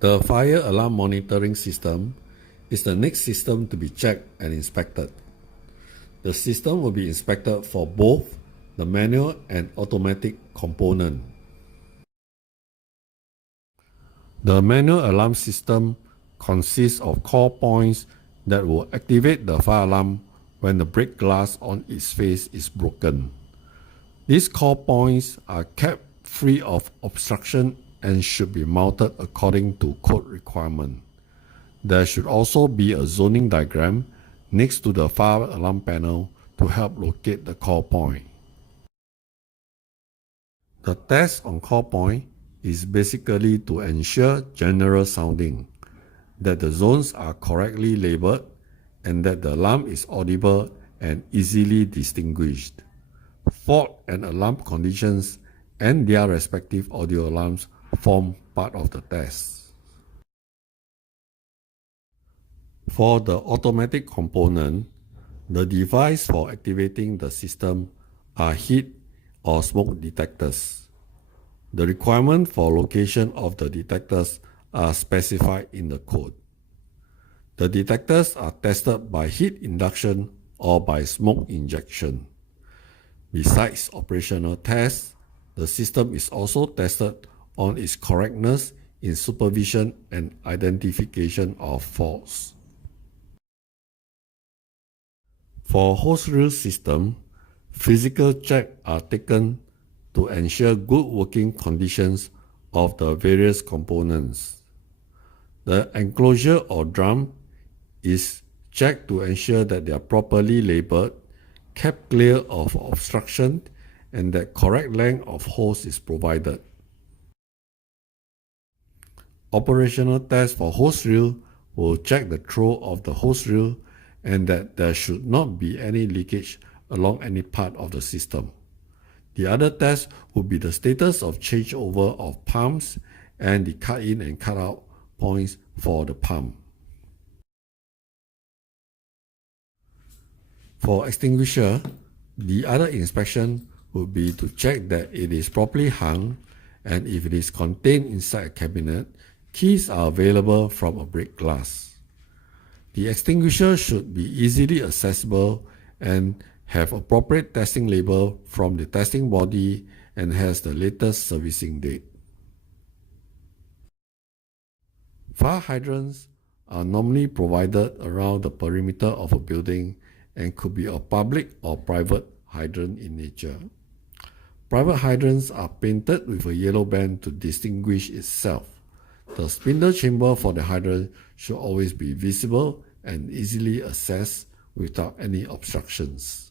The fire alarm monitoring system is the next system to be checked and inspected. The system will be inspected for both the manual and automatic component. The manual alarm system consists of call points that will activate the fire alarm when the break glass on its face is broken. These call points are kept free of obstruction and should be mounted according to code requirement. There should also be a zoning diagram next to the fire alarm panel to help locate the call point. The test on call point is basically to ensure general sounding, that the zones are correctly labeled, and that the alarm is audible and easily distinguished. Fault and alarm conditions and their respective audio alarms form part of the test. For the automatic component, the device for activating the system are heat or smoke detectors. The requirement for location of the detectors are specified in the code. The detectors are tested by heat induction or by smoke injection. Besides operational tests, the system is also tested on its correctness in supervision and identification of faults. For hose reel system, physical checks are taken to ensure good working conditions of the various components. The enclosure or drum is checked to ensure that they are properly labeled, kept clear of obstruction, and that correct length of hose is provided. Operational tests for hose reel will check the throw of the hose reel and that there should not be any leakage along any part of the system. The other test would be the status of changeover of pumps and the cut in and cut out points for the pump. For extinguisher, the other inspection would be to check that it is properly hung, and if it is contained inside a cabinet, keys are available from a break glass. The extinguisher should be easily accessible and have appropriate testing label from the testing body and has the latest servicing date. Fire hydrants are normally provided around the perimeter of a building and could be a public or private hydrant in nature. Private hydrants are painted with a yellow band to distinguish itself. The spindle chamber for the hydrant should always be visible and easily accessed without any obstructions.